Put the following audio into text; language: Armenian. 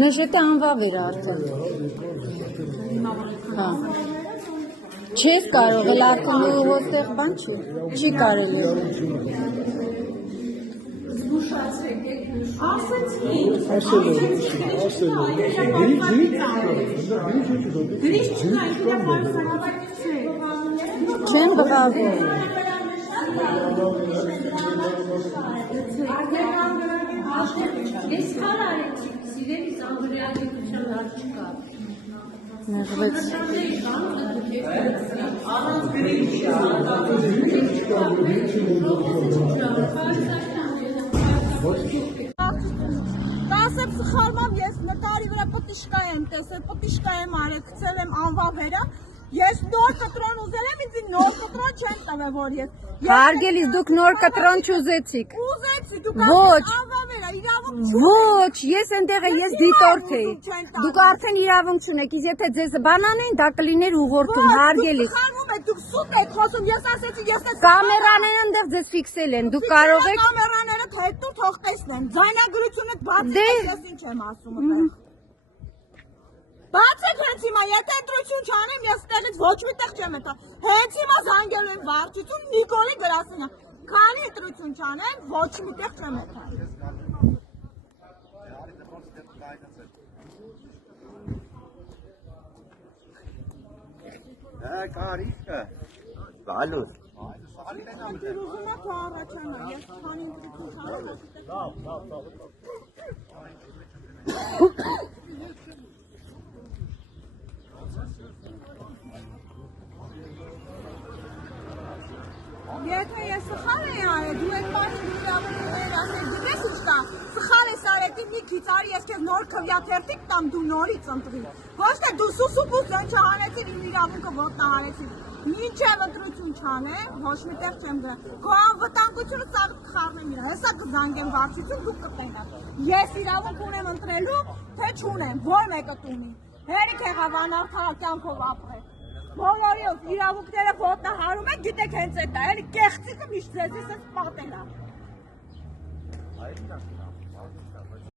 Նշետը անվավ էր արդեն։ Հա։ Չես կարող էլ արդեն հոստեղ բան չի։ Չի կարելի։ Չեն բղավում։ Ես խալ արեցիք, սիրելիս անգրեալի կշան լարդ չկա։ Նեղվեց։ Կասեմ սխալմամ ես նկարի վրա պտիշկա եմ տեսել, պտիշկա եմ արել, գցել եմ անվավերը, ես նոր կտրոն ուզել եմ, ինձ նոր կտրոն չեն տվել, որ ես Հարգելիս դուք նոր կտրոն չուզեցիք։ Ուզեցի, դուք Ոչ, անվավերը, իրավունք ոչ, ես այնտեղ ես դիտորդ էի։ Դուք արդեն իրավունք չունեք, իսկ եթե ձեզ բանան են, դա կլիներ ուղղորդում, հարգելիս։ Խարվում եք, դուք սուտ եք խոսում, ես ասեցի, ես ես Կամերաները այնտեղ ձեզ ֆիքսել են, դուք կարող եք կամերաները հետո թող տեսնեն, ձայնագրությունը բացեք, ես ինչ եմ ասում այդտեղ։ Բացեք հենց հիմա, եթե ընտրություն չանեմ, ես տեղից ոչ մի տեղ չեմ եթա։ Հենց հիմա զանգելու եմ վարչություն Նիկոլի գրասենյա։ Քանի ընտրություն չանեմ, ոչ մի տեղ չեմ եթա։ Կարիքը, բալուս։ Ուզում եք առաջանա, ես քանի ընտրություն չանեմ, Եթե ես սխալ էի արել, դու այդ բանը իրավունքներ ասել, գիտես ինչ կա, սխալ ես արել, մի քիչ արի, ես քեզ նոր քվյաթերթիկ տամ, դու նորից ընտրի։ Ոչ թե դու սուսուպուս դեն չհանեցիր, իմ իրավունքը ոտնահարեցիր։ Մինչև ընտրություն չանեմ, ոչ մի տեղ չեմ գնա։ Քո անվտանգությունը ծաղ կխառնեմ իրա, հեսա կզանգեմ վարչություն, դուք կտենաք։ Ես իրավունք ունեմ ընտրելու, թե չունեմ, որ մեկը տունի։ Հերիք եղավ անարդար կյանքով ապրել։ Բոլորիով իրավունքները ոտնահարում եք, գիտեք հենց այդ է, էլի կեղծիկը միշտ ձեզիս էս պատել է։